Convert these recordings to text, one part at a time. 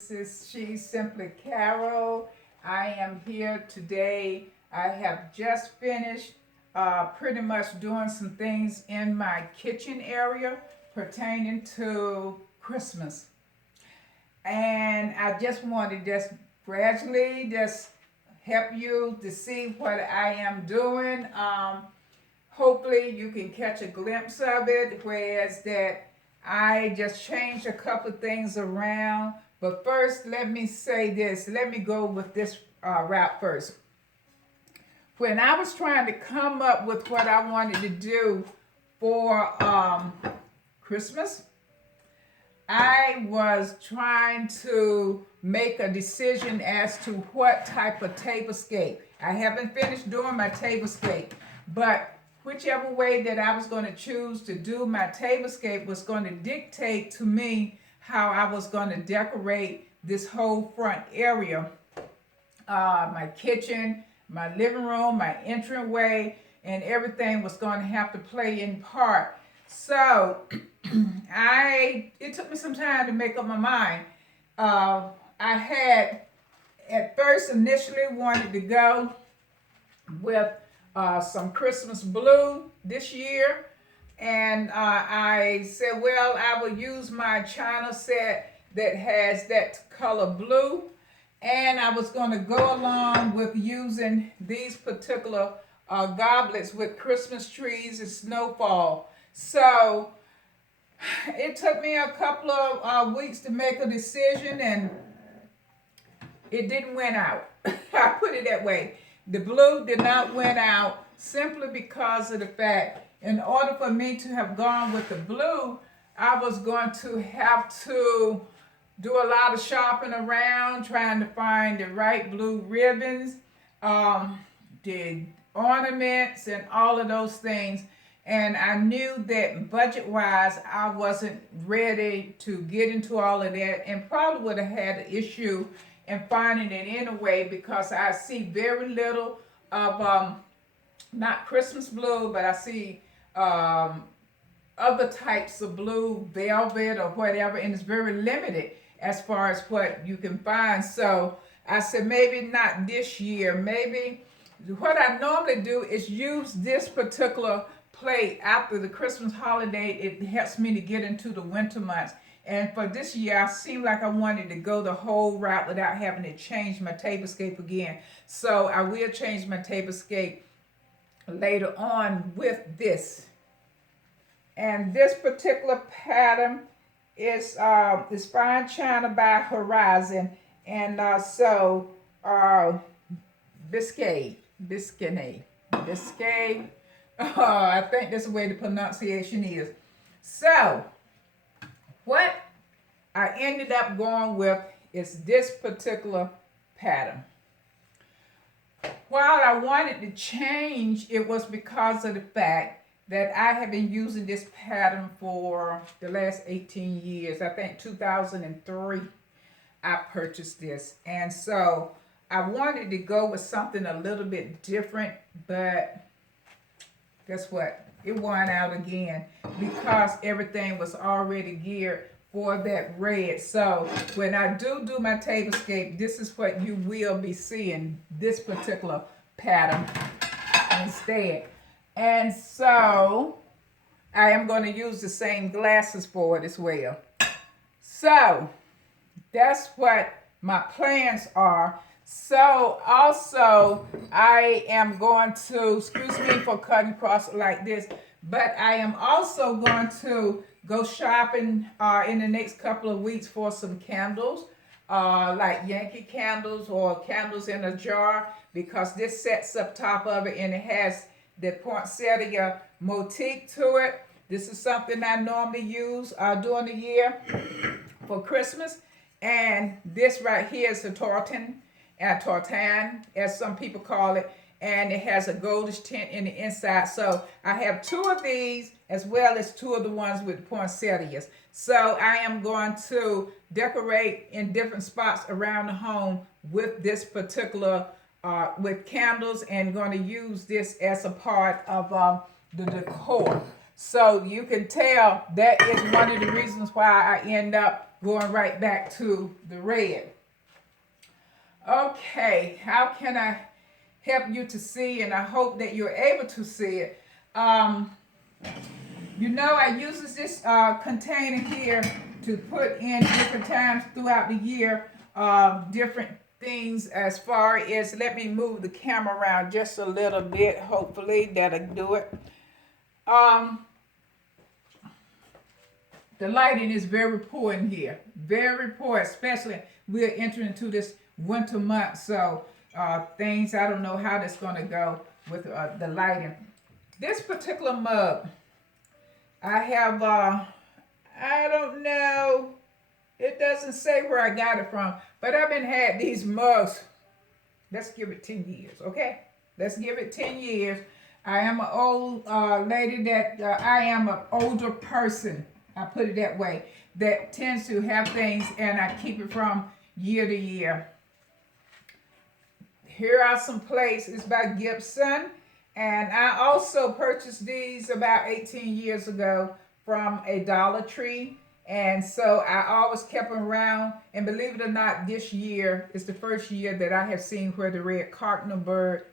She's Simply Carol. I am here today. I have just finished pretty much doing some things in my kitchen area pertaining to Christmas. And I just want to just gradually just help you to see what I am doing. Hopefully you can catch a glimpse of it, whereas that I just changed a couple of things around. But first, let me say this. Let me go with this route first. When I was trying to come up with what I wanted to do for Christmas, I was trying to make a decision as to what type of tablescape. I haven't finished doing my tablescape, but whichever way that I was going to choose to do my tablescape was going to dictate to me how I was going to decorate this whole front area. My kitchen, my living room, my entryway, and everything was going to have to play in part. So it took me some time to make up my mind. I had at first initially wanted to go with some Christmas blue this year. And I said, well, I will use my china set that has that color blue. And I was going to go along with using these particular goblets with Christmas trees and snowfall. So it took me a couple of weeks to make a decision, and it didn't win out. I put it that way. The blue did not win out simply because of the fact, in order for me to have gone with the blue, I was going to have to do a lot of shopping around, trying to find the right blue ribbons, the ornaments, and all of those things. And I knew that budget-wise, I wasn't ready to get into all of that, and probably would have had an issue in finding it anyway, because I see very little of not Christmas blue, but I see other types of blue, velvet or whatever, and it's very limited as far as what you can find. So I said maybe not this year. Maybe what I normally do is use this particular plate after the Christmas holiday. It helps me to get into the winter months. And for this year, I seemed like I wanted to go the whole route without having to change my tablescape again. So I will change my tablescape later on with this. And this particular pattern is Fine China by Horizon. And Biscay. I think that's the way the pronunciation is. So, what I ended up going with is this particular pattern. While I wanted to change, it was because of the fact that I have been using this pattern for the last 18 years. I think 2003 I purchased this. And so I wanted to go with something a little bit different, but guess what? It won out again because everything was already geared for that red. So when I do my tablescape, this is what you will be seeing, this particular pattern instead. And so I am going to use the same glasses for it as well. So that's what my plans are. So also I am going to, excuse me for cutting across like this, but I am also going to go shopping in the next couple of weeks for some candles, like Yankee candles or candles in a jar, because this sets up top of it and it has the poinsettia motif to it. This is something I normally use during the year for Christmas. And this right here is the tartan, as some people call it. And it has a goldish tint in the inside. So I have two of these as well as two of the ones with poinsettias. So I am going to decorate in different spots around the home with this particular with candles, and going to use this as a part of the decor. So you can tell that is one of the reasons why I end up going right back to the red. Okay, how can I help you to see? And I hope that you're able to see it. You know, I use this container here to put in different times throughout the year, different things as far as, let me move the camera around just a little bit. Hopefully that'll do it. The lighting is very poor in here. Very poor, especially we're entering into this winter month. So things, I don't know how that's going to go with the lighting. This particular mug, I have, I don't know, it doesn't say where I got it from, but I've been had these mugs, let's give it 10 years, okay? Let's give it 10 years. I am an old lady that, I am an older person, I put it that way, that tends to have things and I keep it from year to year. Here are some plates, it's by Gibson. And I also purchased these about 18 years ago from a Dollar Tree. And so I always kept them around. And believe it or not, this year is the first year that I have seen where the red cardinal bird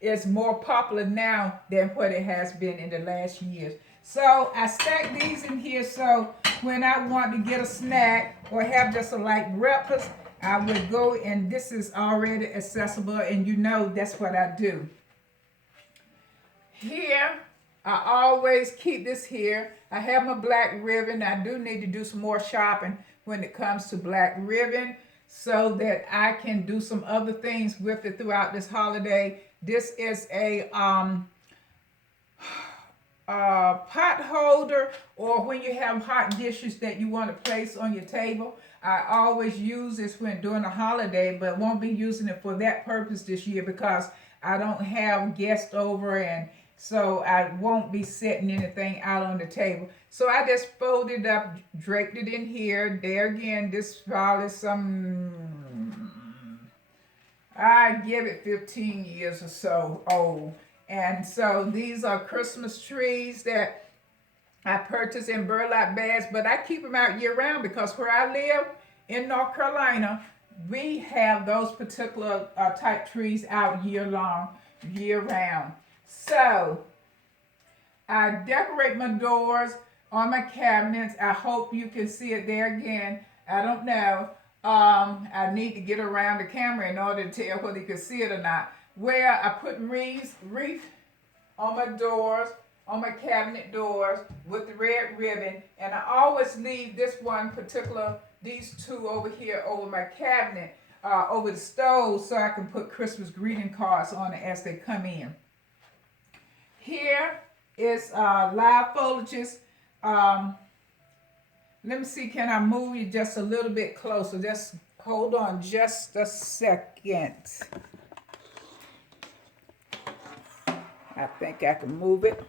is more popular now than what it has been in the last years. So I stacked these in here so when I want to get a snack or have just a light breakfast, I would go, and this is already accessible, and you know that's what I do. Here, I always keep this here. I have my black ribbon. I do need to do some more shopping when it comes to black ribbon so that I can do some other things with it throughout this holiday. This is a pot holder, or when you have hot dishes that you want to place on your table. I always use this when during a holiday, but won't be using it for that purpose this year because I don't have guests over, and so I won't be setting anything out on the table. So I just folded up, draped it in here. There again, this probably I give it 15 years or so old. And so these are Christmas trees that I purchased in burlap bags, but I keep them out year round because where I live in North Carolina, we have those particular type trees out year long, year round. So I decorate my doors on my cabinets. I hope you can see it there again. I don't know. I need to get around the camera in order to tell whether you can see it or not. Where I put wreaths on my doors, on my cabinet doors with the red ribbon, and I always leave this one particular, these two over here over my cabinet, over the stove, so I can put Christmas greeting cards on it as they come in. Here is live foliages. Let me see, can I move you just a little bit closer? Just hold on just a second. I think I can move it.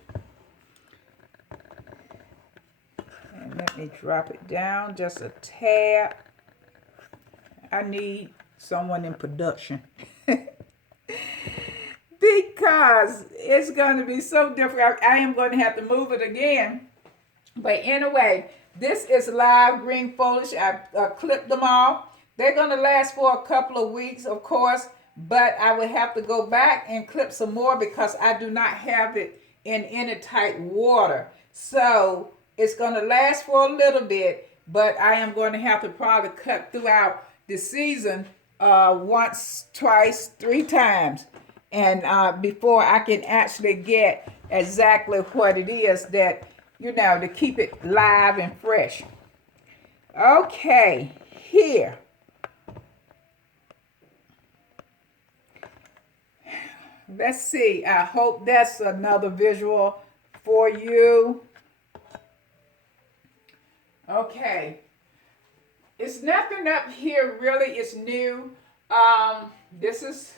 And let me drop it down just a tad. I need someone in production. Because it's going to be so different. I am going to have to move it again. But anyway, this is live green foliage. I clipped them off. They're going to last for a couple of weeks, of course. But I will have to go back and clip some more because I do not have it in any tight water. So it's going to last for a little bit, but I am going to have to probably cut throughout the season once, twice, 3 times. And before I can actually get exactly what it is that, you know, to keep it live and fresh. Okay, here. Let's see. I hope that's another visual for you. Okay. It's nothing up here really. It's new. This has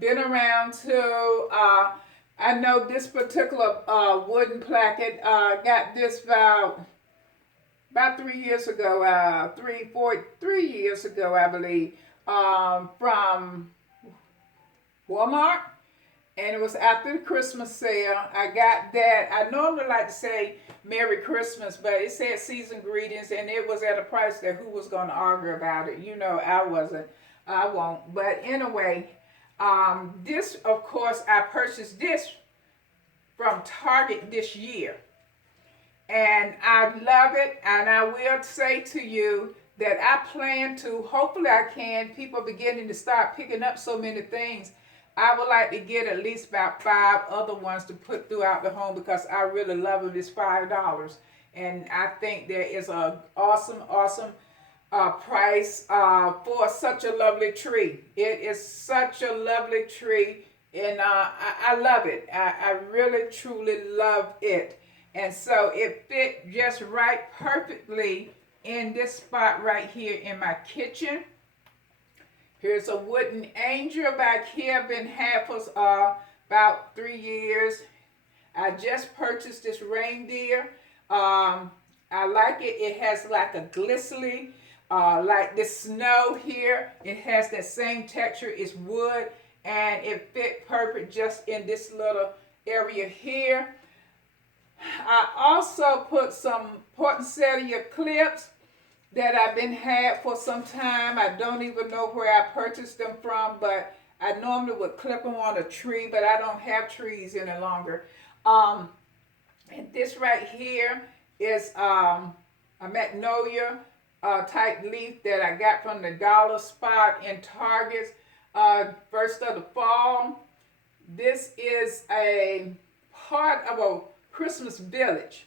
been around too. I know this particular wooden placket. Got this about 3 years ago. 3 years ago, I believe. From Walmart. and it was after the Christmas sale. I got that. I normally like to say Merry Christmas, but it said season greetings, and it was at a price that who was going to argue about it? You know, I wasn't. I won't. But anyway, this, of course, I purchased this from Target this year. And I love it, and I will say to you that I plan to, hopefully I can, people are beginning to start picking up so many things. I would like to get at least about 5 other ones to put throughout the home because I really love them. It's $5. And I think there is a awesome price for such a lovely tree. It is such a lovely tree, and I love it. I really, truly love it. And so it fit just right perfectly in this spot right here in my kitchen. Here's a wooden angel back here. Been had for about 3 years. I just purchased this reindeer. I like it. It has like a glistening, like this snow here. It has that same texture. It's wood, and it fit perfect just in this little area here. I also put some poinsettia clips that I've been had for some time. I don't even know where I purchased them from, but I normally would clip them on a tree, but I don't have trees any longer. And this right here is a magnolia type leaf that I got from the dollar spot in Target, first of the fall. This is a part of a Christmas village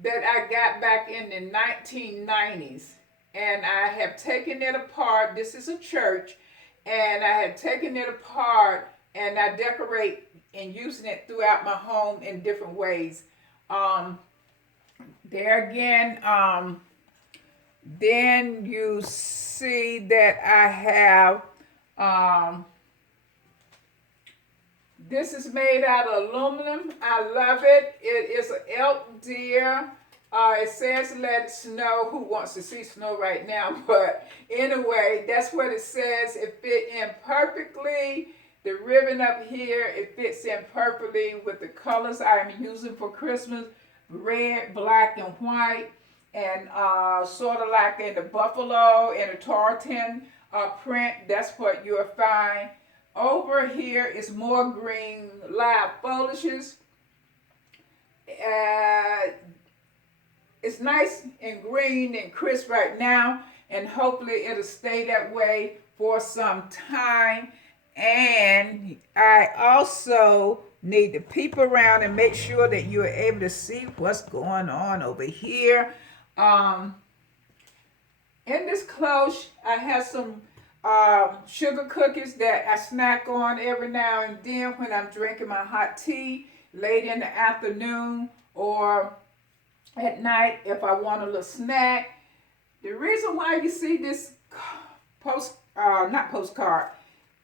that I got back in the 1990s, and I have taken it apart. This is a church, and I have taken it apart, and I decorate and using it throughout my home in different ways. There again, then you see that I have this is made out of aluminum. I love it. It is an elk deer. It says let it snow. Who wants to see snow right now? But anyway, that's what it says. It fit in perfectly. The ribbon up here, it fits in perfectly with the colors I'm using for Christmas. Red, black, and white. And sort of like in the buffalo and the tartan print. That's what you'll find. Over here is more green live foliages. It's nice and green and crisp right now, and hopefully it'll stay that way for some time. And I also need to peep around and make sure that you're able to see what's going on over here. In this cloche, I have some sugar cookies that I snack on every now and then when I'm drinking my hot tea late in the afternoon or at night if I want a little snack. The reason why you see this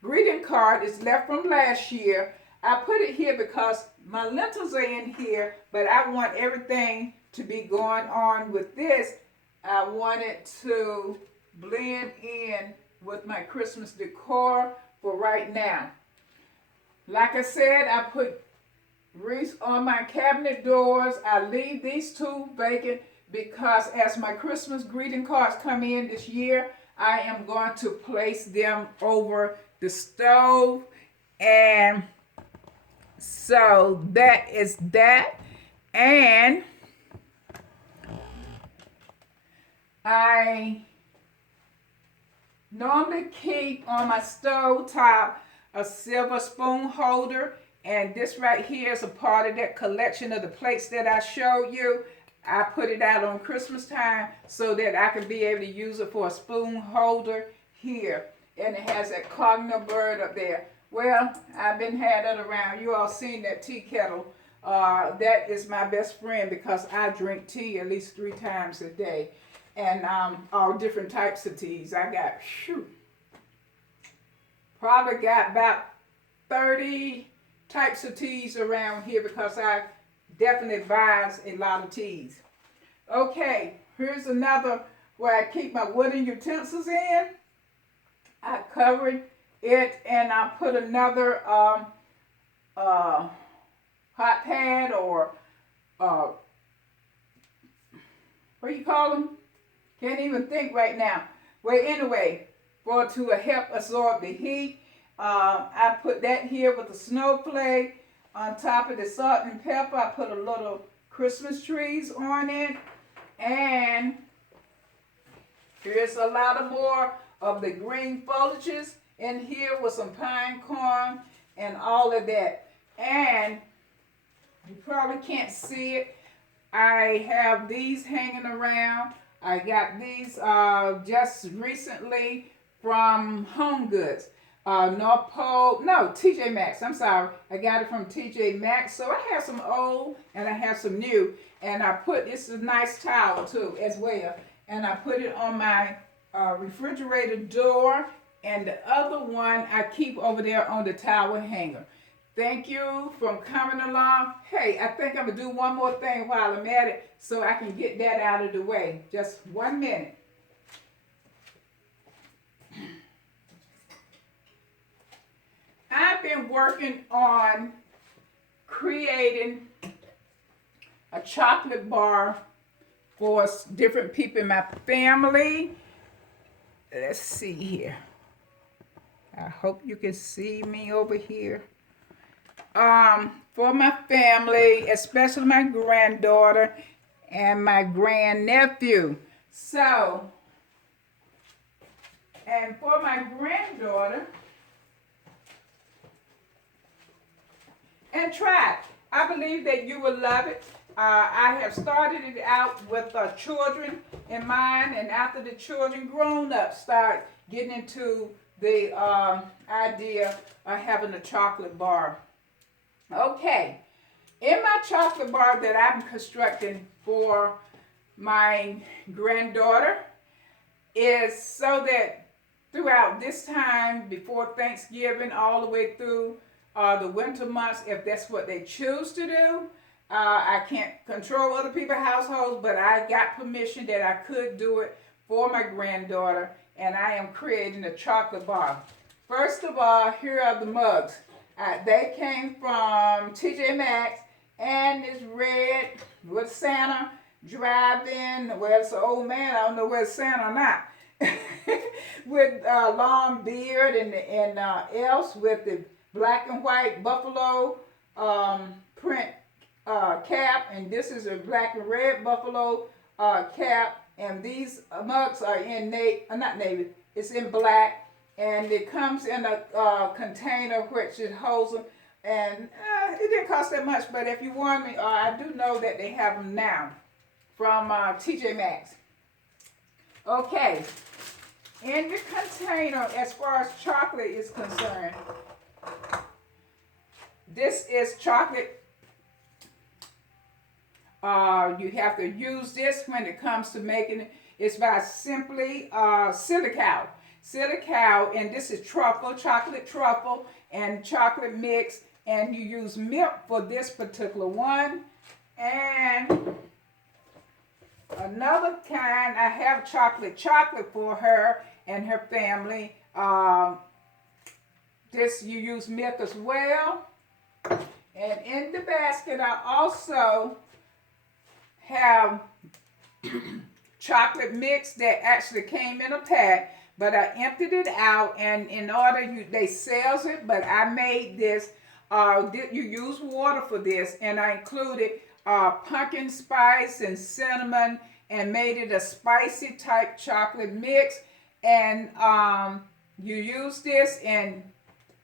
greeting card is left from last year. I put it here because my lentils are in here, but I want everything to be going on with this. I want it to blend in with my Christmas decor for right now. Like I said, I put wreaths on my cabinet doors. I leave these two vacant because as my Christmas greeting cards come in this year, I am going to place them over the stove. And so that is that. And I normally keep on my stove top a silver spoon holder, and this right here is a part of that collection of the plates that I showed you. I put it out on Christmas time so that I can be able to use it for a spoon holder here, and it has that cardinal bird up there. Well, I've been had it around. You all seen that tea kettle. That is my best friend because I drink tea at least 3 times a day. And all different types of teas. I got, probably got about 30 types of teas around here because I definitely buys a lot of teas. Okay, here's another where I keep my wooden utensils in. I covered it and I put another hot pad or uh, what do you call them? Can't even think right now. Well, anyway, for to help absorb the heat, I put that here with the snowflake. On top of the salt and pepper, I put a little Christmas trees on it. And here's a lot of more of the green foliages in here with some pine cone and all of that. And you probably can't see it. I have these hanging around. I got these just recently from Home Goods. North Pole, no, TJ Maxx, I'm sorry. I got it from TJ Maxx. So I have some old and I have some new. And I put, this is a nice towel too as well. And I put it on my refrigerator door. And the other one I keep over there on the towel hanger. Thank you for coming along. Hey, I think I'm going to do one more thing while I'm at it so I can get that out of the way. Just 1 minute. I've been working on creating a chocolate bar for different people in my family. Let's see here. I hope you can see me over here. For my family, especially my granddaughter and my grandnephew. So, and for my granddaughter, and try it. I believe that you will love it. I have started it out with children in mind, and after the children grown up start getting into the idea of having a chocolate bar. Okay, in my chocolate bar that I'm constructing for my granddaughter is so that throughout this time before Thanksgiving all the way through the winter months, if that's what they choose to do. I can't control other people's households, but I got permission that I could do it for my granddaughter, and I am creating a chocolate bar. First of all, here are the mugs. They came from TJ Maxx, and it's red with Santa driving. Well, it's an old man. I don't know whether it's Santa or not. With long beard and else with the black and white buffalo print cap, and this is a black and red buffalo cap, and these mugs are in not navy, it's in black, and it comes in a container which it holds them, and it didn't cost that much, but if you want me, I do know that they have them now from TJ Maxx. Okay, in the container, as far as chocolate is concerned, this is chocolate. You have to use this when it comes to making it. It's by simply Sillycow. Sillycow, and this is truffle, chocolate truffle, and chocolate mix. And you use milk for this particular one. And another kind, I have chocolate for her and her family. This you use milk as well. And in the basket, I also have chocolate mix that actually came in a pack, but I emptied it out, and in order, they sells it, but I made this, you use water for this, and I included pumpkin spice and cinnamon, and made it a spicy type chocolate mix, and you use this, and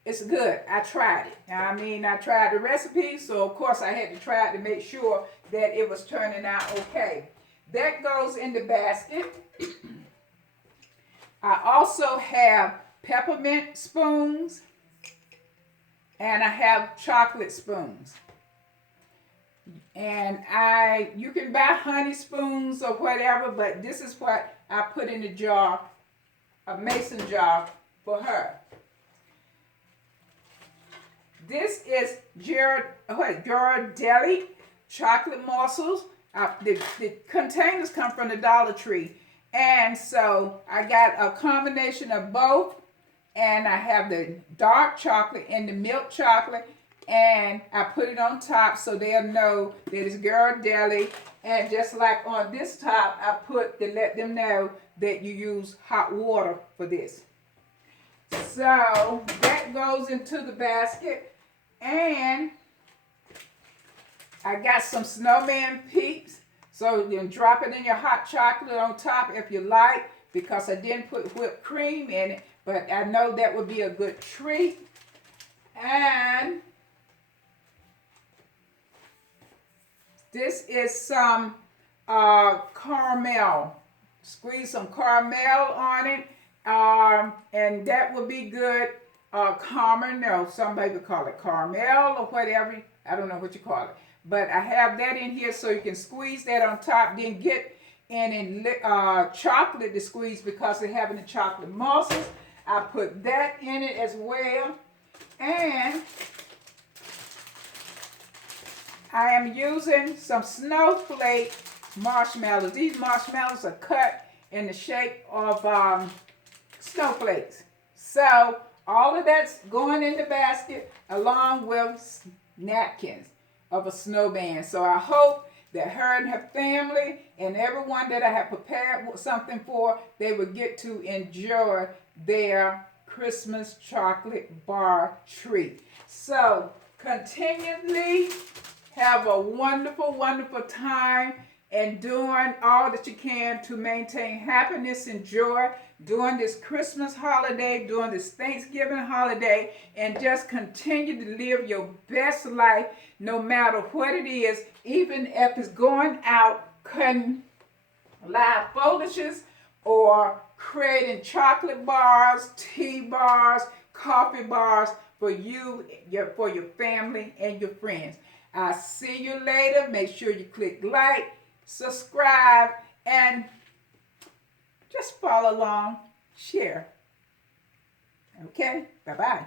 it's good. I tried it. I mean, I tried the recipe, so of course I had to try it to make sure that it was turning out okay. That goes in the basket. I also have peppermint spoons, and I have chocolate spoons. And you can buy honey spoons or whatever, but this is what I put in the jar, a mason jar for her. This is Ghirardelli chocolate Mosels. The containers come from the Dollar Tree. And so I got a combination of both. And I have the dark chocolate and the milk chocolate. and I put it on top so they'll know that it's Ghirardelli. And just like on this top, I put to let them know that you use hot water for this. So that goes into the basket. And I got some Snowmen Peeps. So you can drop it in your hot chocolate on top if you like, because I didn't put whipped cream in it, but I know that would be a good treat. And this is some caramel. Squeeze some caramel on it, and that would be good. Carmel, somebody would call it caramel or whatever. I don't know what you call it. But I have that in here so you can squeeze that on top. Then get any chocolate to squeeze because they're having the chocolate Mosels. I put that in it as well. And I am using some snowflake marshmallows. These marshmallows are cut in the shape of snowflakes. So all of that's going in the basket along with napkins of a snowman. So I hope that her and her family and everyone that I have prepared something for, they will get to enjoy their Christmas chocolate bar treat. So continually have a wonderful, wonderful time and doing all that you can to maintain happiness and joy during this Christmas holiday, during this Thanksgiving holiday, and just continue to live your best life no matter what it is, even if it's going out cutting live foliages or creating chocolate bars, tea bars, coffee bars for you, for your family and your friends. I'll see you later. Make sure you click like, subscribe, and just follow along, share. Okay? Bye-bye.